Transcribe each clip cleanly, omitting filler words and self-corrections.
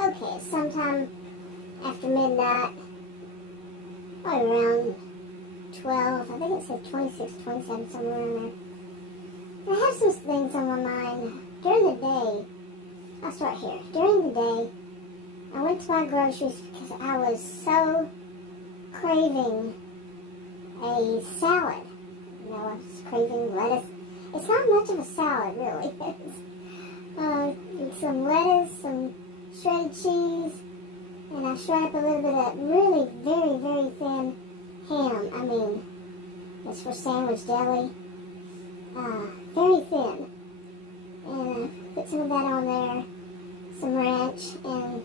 Okay, sometime after midnight, probably around 12, I think it said 26, 27, somewhere in there. And I have some things on my mind. During the day, I'll start here. During the day, I went to buy groceries because I was so craving a salad. You know, I was craving lettuce. It's not much of a salad, really. It's some lettuce, some shredded cheese, and I shred up a little bit of really very, very thin ham. I mean, it's for sandwich deli. Very thin. And I put some of that on there, some ranch, and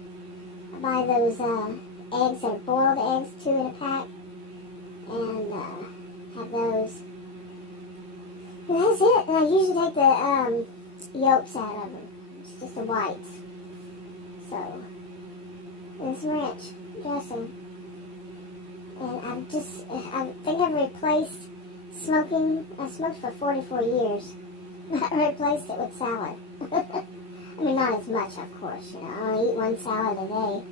I buy those eggs, that are boiled eggs, 2 in a pack, and have those. And that's it. And I usually take the yolks out of them. It's just the whites. So, and some ranch dressing. And I think I've replaced smoking. I smoked for 44 years. I replaced it with salad. I mean, not as much, of course, you know. I only eat 1 salad a day.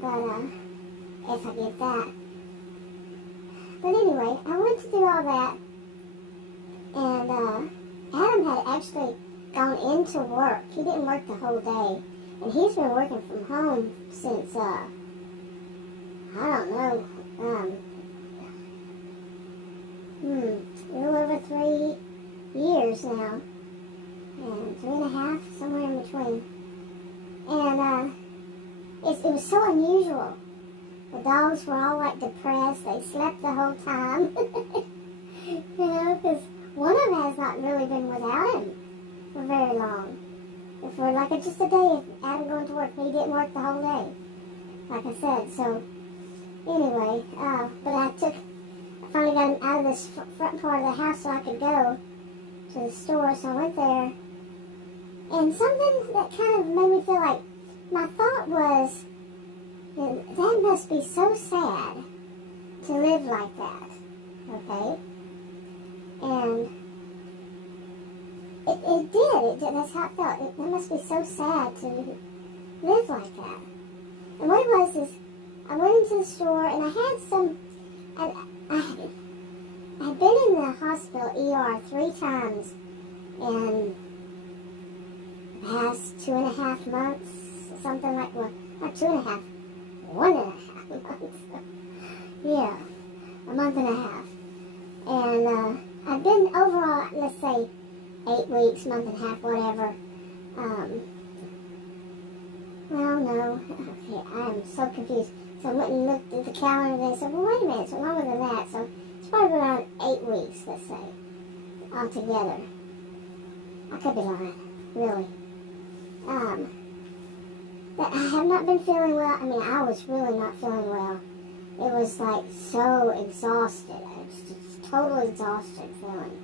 But, if I get that. But anyway, I went to do all that. And, Adam had actually gone into work. He didn't work the whole day. And he's been working from home since, I don't know, a little over 3 years now. And 3.5, somewhere in between. And, it was so unusual. The dogs were all, like, depressed. They slept the whole time. You know, because one of them has not really been without him for very long. For like just a day, Adam going to work, he didn't work the whole day, like I said. So anyway, but I finally got him out of this front part of the house so I could go to the store. So I went there, and something that kind of made me feel like, my thought was, that must be so sad to live like that, okay? And it did. That's how it felt. It must be so sad to live like that. And what it was is, I went into the store and I had some, I had been in the hospital ER 3 times in the past 2.5 months, something like, well, not 2.5, 1.5 months. Yeah, a month and a half. And I've been overall, let's say, 8 weeks, month and a half, whatever. Well, no. Okay, I am so confused. So I went and looked at the calendar and said, well, wait a minute, it's longer than that. So it's probably around 8 weeks, let's say, altogether. I could be lying, really. But I have not been feeling well. I mean, I was really not feeling well. It was like so exhausted. It's just total exhausted feeling.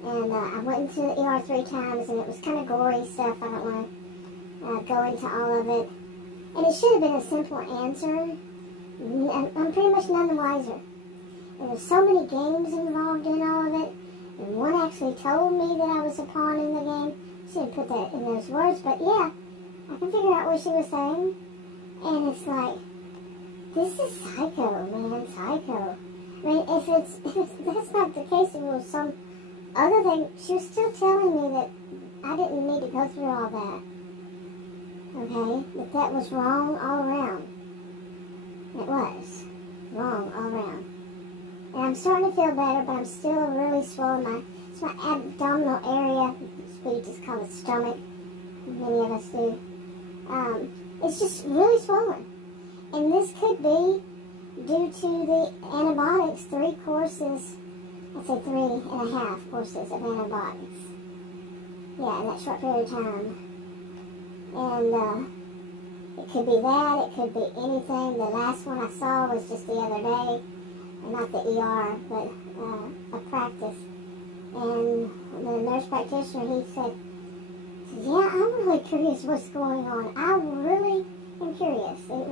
And I went into the ER 3 times, and it was kind of gory stuff. I don't want to go into all of it. And it should have been a simple answer. I'm pretty much none the wiser. There were so many games involved in all of it. And one actually told me that I was a pawn in the game. She didn't put that in those words, but yeah, I can figure out what she was saying. And it's like, this is psycho, man, psycho. I mean, if that's not the case, it was some other thing. She was still telling me that I didn't need to go through all that. Okay? That was wrong all around. It was wrong all around. And I'm starting to feel better, but I'm still really swollen. It's my abdominal area. We just call it stomach. Many of us do. It's just really swollen. And this could be due to the antibiotics, 3 courses, I'd say 3.5 courses of antibiotics. Yeah, in that short period of time. And it could be that, it could be anything. The last one I saw was just the other day, not the ER, but a practice. And the nurse practitioner, he said, yeah, I'm really curious what's going on. I really am curious. It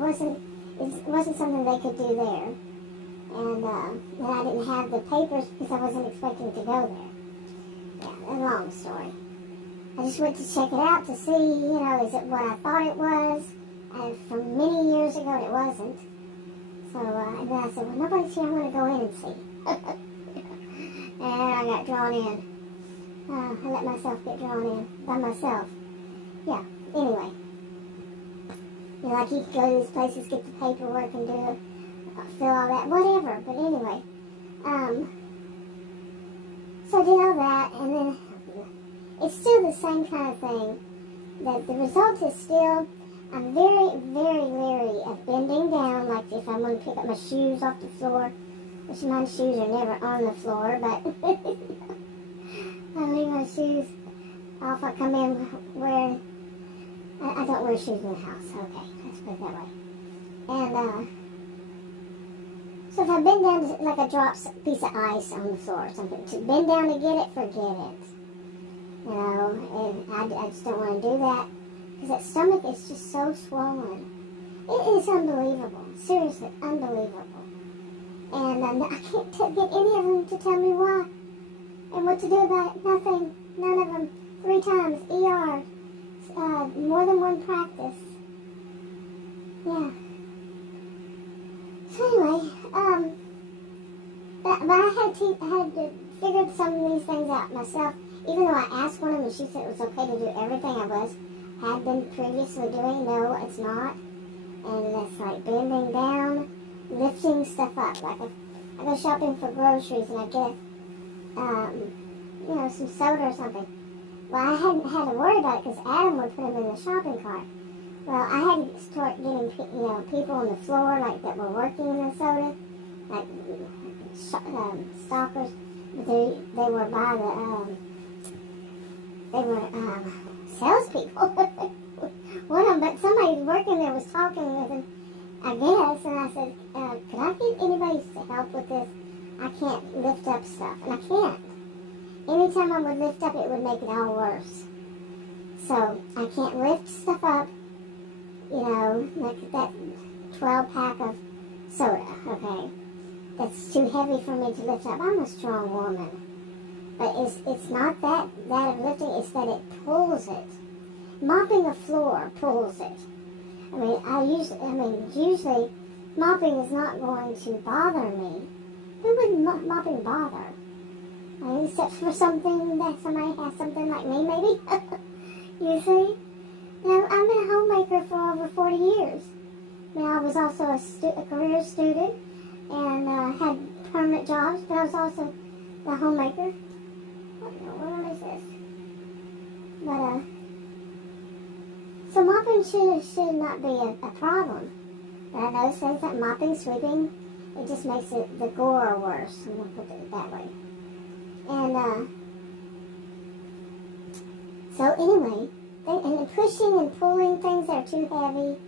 wasn't something they could do there. And I didn't have the papers because I wasn't expecting to go there. Yeah, a long story. I just went to check it out to see, you know, is it what I thought it was? from many years ago it wasn't. So, and then I said, well, nobody's here, I'm going to go in and see. And I got drawn in. I let myself get drawn in by myself. Yeah, anyway. You know, like you could go to these places, get the paperwork and fill all that, whatever. But anyway, so I did all that, and then it's still the same kind of thing. That the result is still, I'm very, very leery of bending down, like if I'm going to pick up my shoes off the floor, which my shoes are never on the floor, but I leave my shoes off. I come in wearing, I don't wear shoes in the house, okay, let's put it that way. And, so if I bend down, like I drop a piece of ice on the floor or something, to bend down to get it, forget it. You know, and I just don't want to do that, because that stomach is just so swollen. It is unbelievable, seriously unbelievable. And I can't get any of them to tell me why, and what to do about it. Nothing, none of them. 3 times, ER, more than one practice. Yeah. So anyway, but I had to figure some of these things out myself. Even though I asked one of them and she said it was okay to do everything I had been previously doing. No, it's not. And it's like bending down, lifting stuff up. Like if I go shopping for groceries and I get, you know, some soda or something. Well, I hadn't had to worry about it because Adam would put them in the shopping cart. Well, I had to start getting, you know, people on the floor like that were working in the soda, like stalkers. But they were by the they were salespeople. One of them, but somebody working there was talking with him, I guess, and I said, could I get anybody to help with this? I can't lift up stuff, and I can't. Anytime I would lift up, it would make it all worse. So I can't lift stuff up, you know, like that 12-pack of soda, okay? That's too heavy for me to lift up. I'm a strong woman. But it's not that of lifting, it's that it pulls it. Mopping a floor pulls it. I mean, usually mopping is not going to bother me. Who would mopping bother? I mean, except for something that somebody has something like me, maybe. You see? Now, I've been a homemaker for over 40 years. I mean, I was also a career student and had permanent jobs, but I was also a homemaker. What is this? But, so mopping should not be a problem. But I know things like mopping, sweeping, it just makes the gore worse. I'm going to put it that way. And, so anyway, and pushing and pulling things that are too heavy,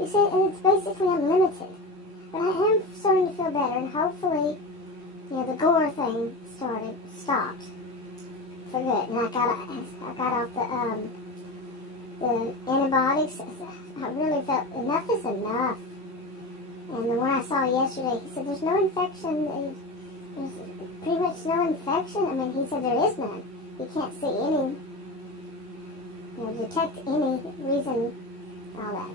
you see, and it's basically unlimited. But I am starting to feel better, and hopefully, you know, the gore thing stopped for good. And I got off the antibiotics. I really felt enough is enough. And the one I saw yesterday, he said there's no infection. There's pretty much no infection. I mean, he said there is none. He can't see any, you know, detect any reason, all that.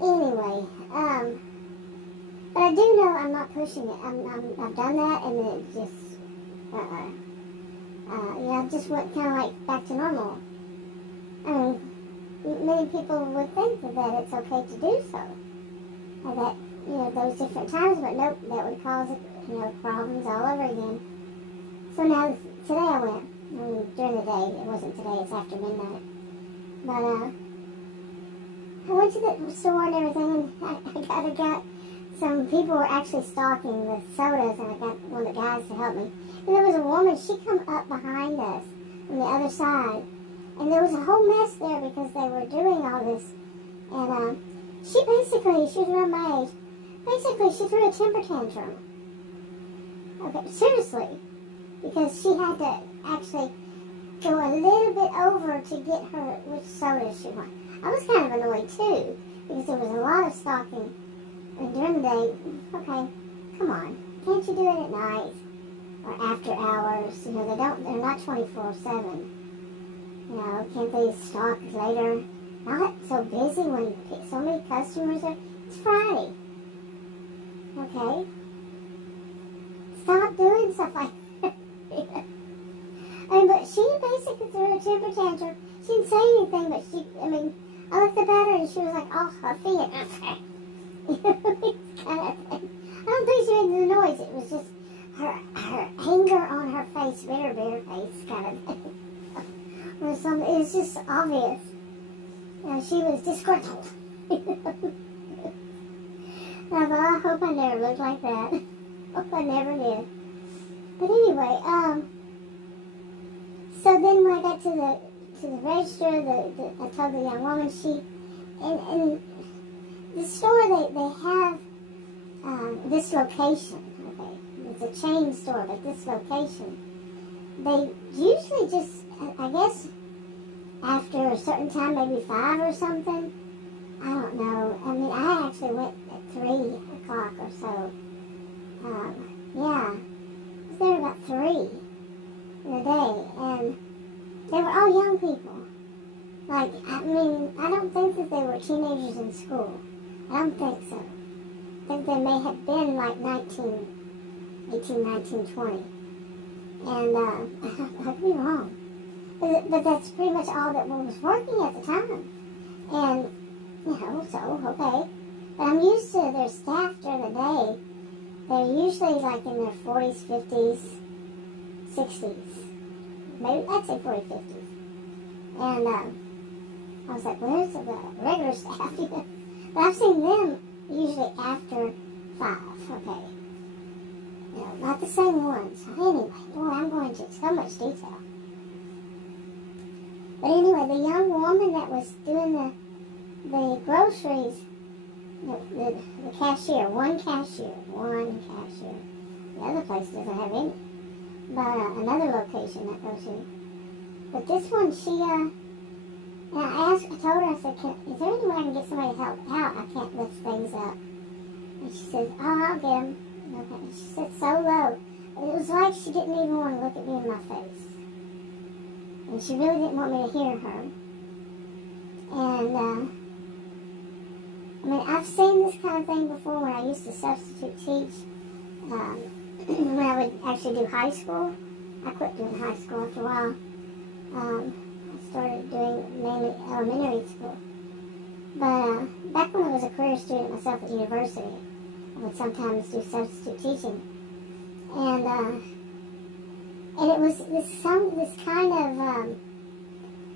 Anyway, but I do know I'm not pushing it. I've done that, and it just, I just went kind of like back to normal. I mean, many people would think that it's okay to do so. That, you know, those different times, but nope, that would cause, you know, problems all over again. So now, today I went, I mean, during the day, it wasn't today, it's after midnight. But, I went to the store and everything, and I got some people were actually stocking the sodas, and I got one of the guys to help me. And there was a woman, she come up behind us on the other side, and there was a whole mess there because they were doing all this. And she was around my age, basically she threw a temper tantrum. Okay, seriously, because she had to actually go a little bit over to get her which soda she wanted. I was kind of annoyed too, because there was a lot of stocking. And during the day, okay, come on, can't you do it at night or after hours? You know, they're not 24/7. You You know, can't they stock later? Not so busy when so many customers are. It's Friday. Okay? Stop doing stuff like that. I mean, but she basically threw a temper tantrum. She didn't say anything, but I looked at her and she was like, oh, huffy and okay. You know, kind of thing. I don't think she made the noise. It was just her anger on her face, bitter face kind of thing. It was just obvious. You know, she was disgruntled. I thought, I hope I never looked like that. Hope I never did. But anyway, so then when I got to the register, I told the young woman, and the store, they have this location, okay? It's a chain store, but this location, they usually just, I guess, after a certain time, maybe 5 or something, I don't know. I mean, I actually went at 3 o'clock or so. Yeah, I was there about 3 in the day, and they were all young people. Like, I mean, I don't think that they were teenagers in school. I don't think so. I think they may have been like 18, 19, 20. And I could be wrong. But that's pretty much all that was working at the time. And, you know, so, okay. But I'm used to their staff during the day. They're usually like in their 40s, 50s, 60s. Maybe, I'd say 40s, 50s. And I was like, where's the regular staff? But I've seen them usually after 5, okay. You know, not the same ones. Anyway, boy, I'm going into so much detail. But anyway, the young woman that was doing the groceries, the cashier, one cashier. The other place doesn't have any. But another location that goes in. But this one, and I told her, I said, is there any way I can get somebody to help out? I can't lift things up. And she said, oh, I'll get them. Okay. And she said so low. It was like she didn't even want to look at me in my face. And she really didn't want me to hear her. And, I mean, I've seen this kind of thing before when I used to substitute teach. When I would actually do high school. I quit doing high school after a while. I started doing mainly elementary school. But back when I was a career student myself at university, I would sometimes do substitute teaching. And it was this kind of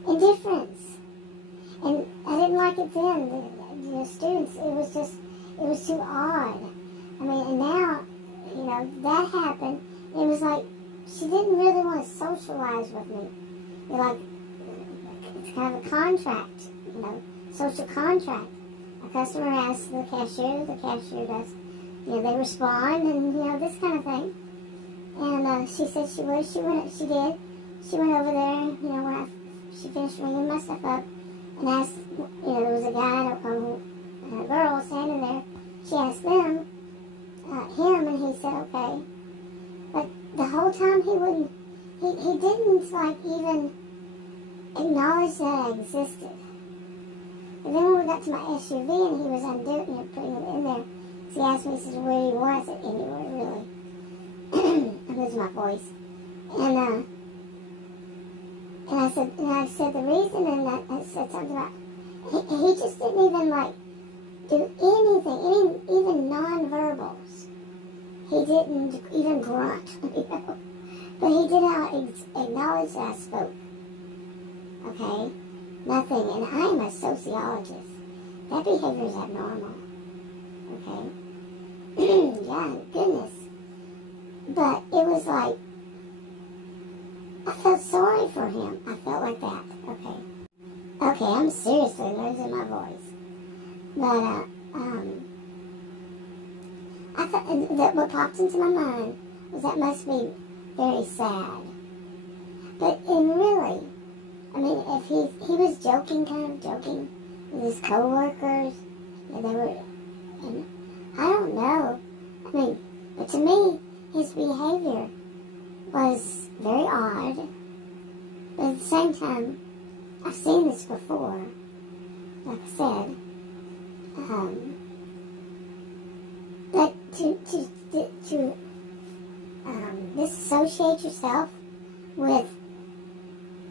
indifference. And I didn't like it then. The students, it was too odd. I mean, and now, you know, that happened. It was like she didn't really want to socialize with me. Like, it's kind of a contract, you know, social contract. A customer asks the cashier does, you know, they respond, and, you know, this kind of thing. And she said she would, she did. She went over there, you know, when she finished ringing my stuff up, and asked, you know, there was a guy and a girl standing there. She asked him, and he said, okay. But the whole time he didn't, like, even acknowledge that I existed. And then when we got to my SUV and he was undoing it, putting it in there, he asked me, he said, where do you want? I said, anywhere, really. I'm losing my voice. And I said the reason, and I said something about, he just didn't even, like, do anything, even non-verbals. He didn't even grunt, you know. But he did not acknowledge that I spoke. Okay? Nothing. And I am a sociologist. That behavior is abnormal. Okay? Yeah, goodness. But it was like, I felt sorry for him. I felt like that. Okay. Okay, I'm seriously losing my voice. But, I thought that what popped into my mind was that must be very sad. But really, I mean, if he was joking, kind of joking with his co-workers, and they were, and I don't know. I mean, but to me, his behavior was very odd. But at the same time, I've seen this before, like I said, but to disassociate yourself with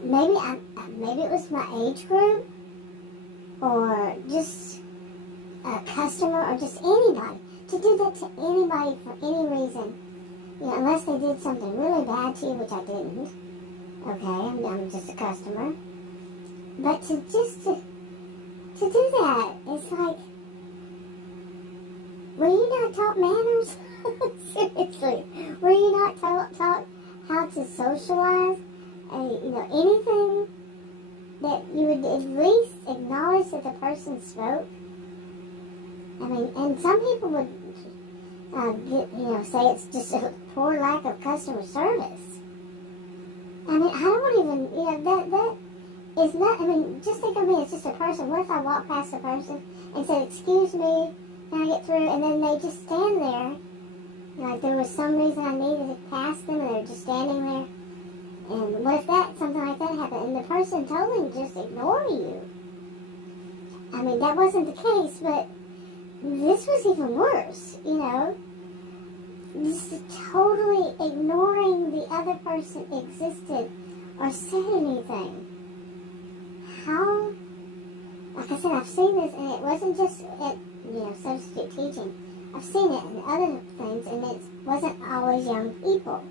maybe it was my age group, or just a customer, or just anybody, to do that to anybody for any reason, unless they did something really bad to you, which I didn't. Okay, I'm just a customer. But to do that, it's like, were you not taught manners? Seriously, were you not taught how to socialize? Anything that you would at least acknowledge that the person spoke. I mean, and some people would say it's just a poor lack of customer service. I mean, I don't even, that is not, I mean, just think of me as just a person. What if I walk past a person and said, excuse me, can I get through? And then they just stand there, like there was some reason I needed to pass them, and they're just standing there. And what if something like that happened, and the person totally just ignore you? I mean, that wasn't the case, but this was even worse, Just totally ignoring the other person existed or said anything. How, like I said, I've seen this, and it wasn't just at, substitute teaching. I've seen it in other things, and it wasn't always young people.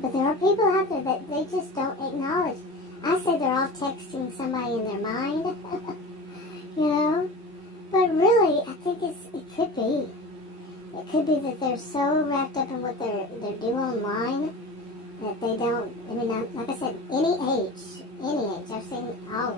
But there are people out there that they just don't acknowledge. I say they're off texting somebody in their mind, But really, I think it could be. It could be that they're so wrapped up in what they're doing online that they don't, like I said, any age, I've seen all